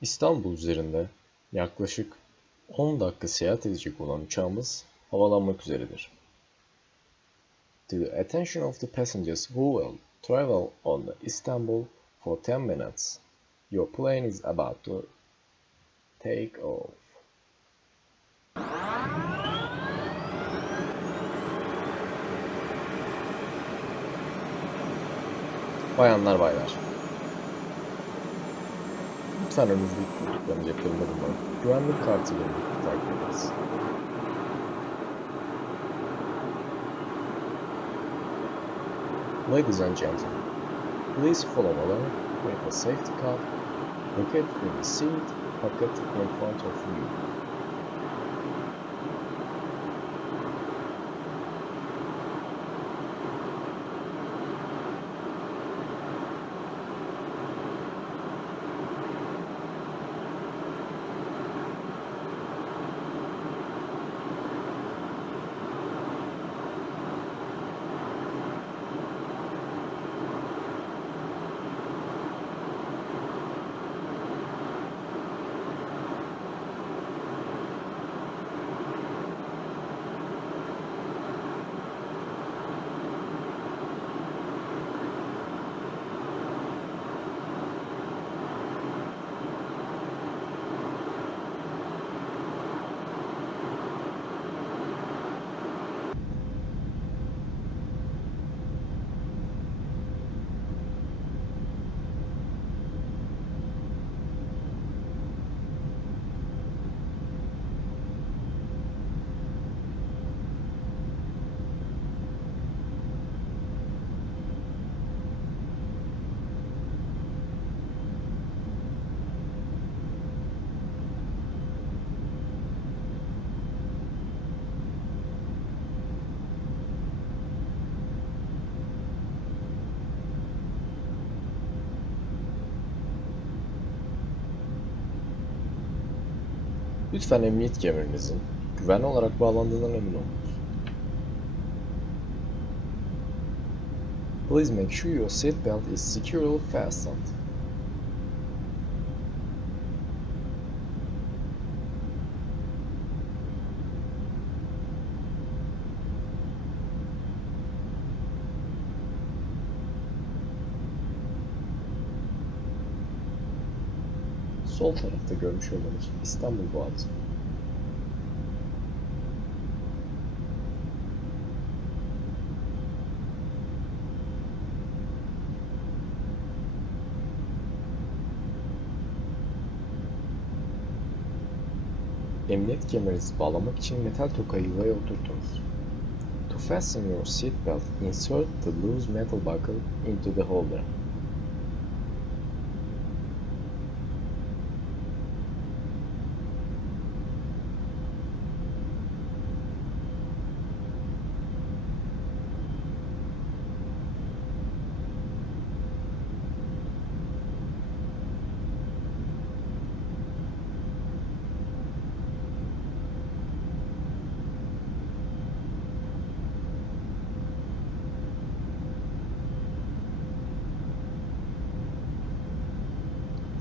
İstanbul üzerinde yaklaşık 10 dakika seyahat edecek olan uçağımız havalanmak üzeredir. To the attention of the passengers who will travel on the Istanbul for 10 minutes, your plane is about to take off. Bayanlar, baylar. Lütfen önünüzdeki koltukların ceplerinde bulunan güvenlik kartıyla takip ediniz. Ladies and gentlemen, please follow along with a safety card located in the seat pocket in front of you. Lütfen emniyet kemerinizin güvenli olarak bağlandığından emin olunuz. Please make sure your seat belt is securely fastened. Sol tarafta görmüş olduğunuz İstanbul Boğazı. Emniyet kemerinizi bağlamak için metal tokayı yuvaya oturtunuz. To fasten your seat belt, insert the loose metal buckle into the holder.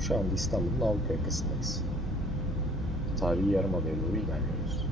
Şu anda İstanbul'un Avrupa yakasındayız. Tarihi Yarımada'ya doğru ilerliyoruz.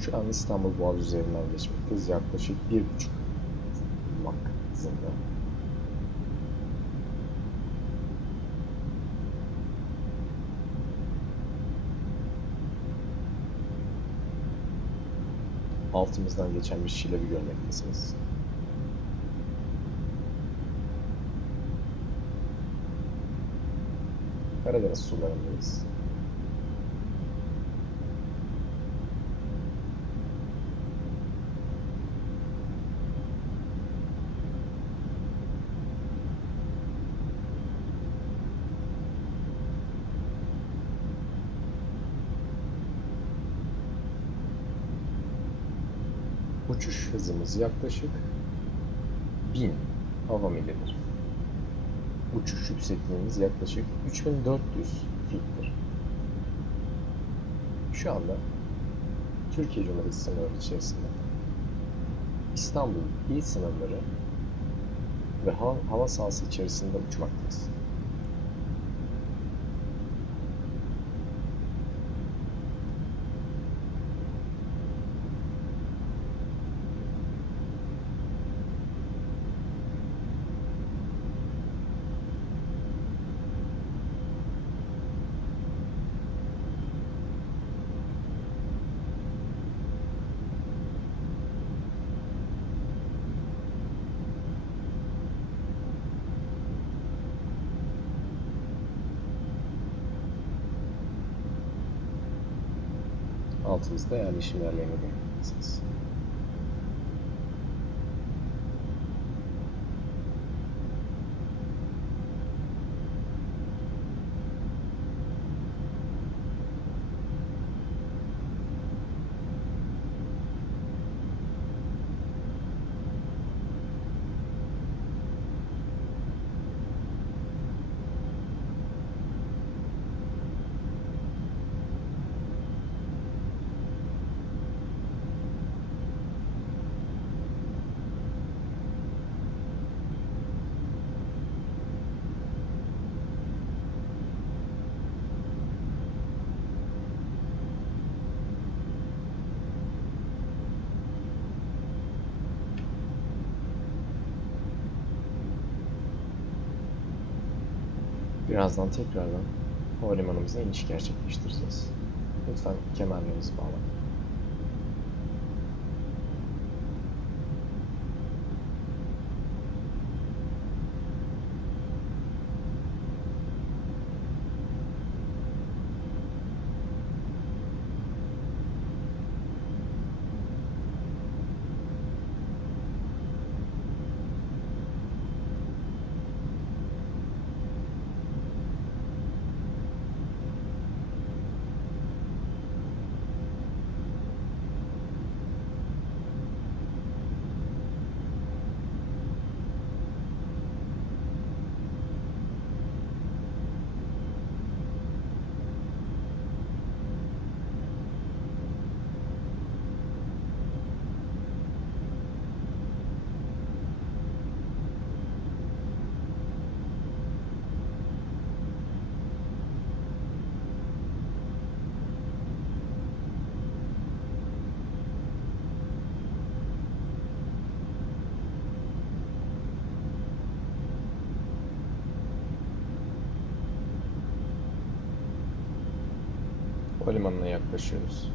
Şu an İstanbul Boğazı üzerinden geçmekteyiz. Yaklaşık 1,5 Mach hızında. Altımızdan geçen bir şilevi görmektesiniz. Karadeniz sularındayız. Uçuş hızımız yaklaşık 1000 hava milidir. Uçuş yüksekliğimiz yaklaşık 3400 feet'tir. Şu anda Türkiye Cumhuriyeti sınırları içerisinde İstanbul il sınırları ve hava sahası içerisinde uçmaktayız. Altımızda yerleşim yerlerini görmektesiniz. Birazdan tekrardan havalimanımıza iniş gerçekleştireceğiz. Lütfen kemerlerinizi bağlayın. Havalimanına yaklaşıyoruz.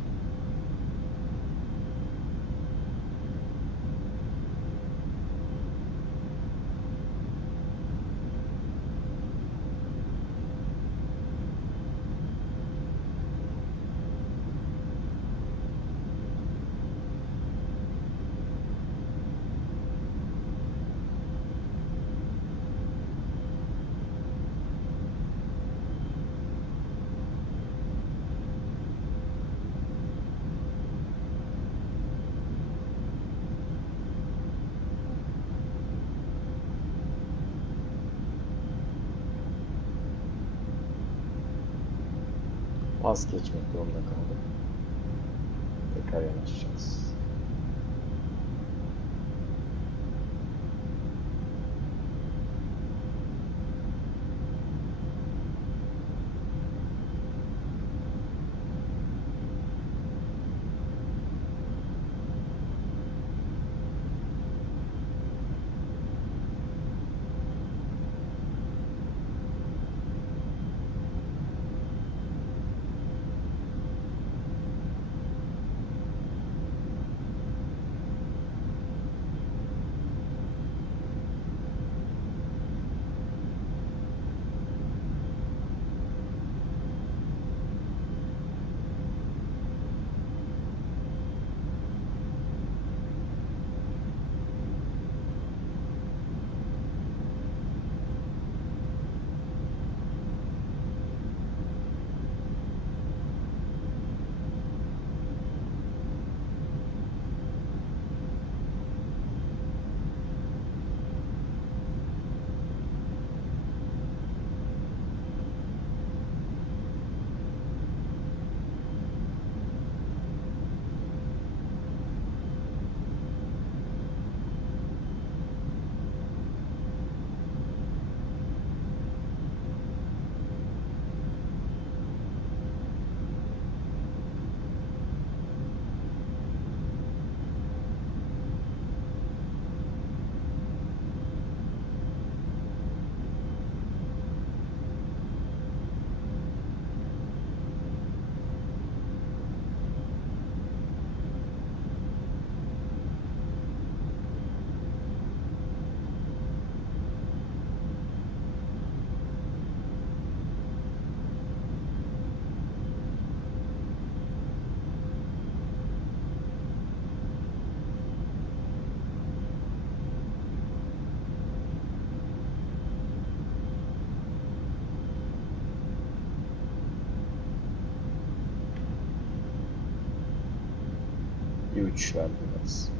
Pas geçmek durumunda kaldık. Tekrar yanaşacağız. güçlendiniz.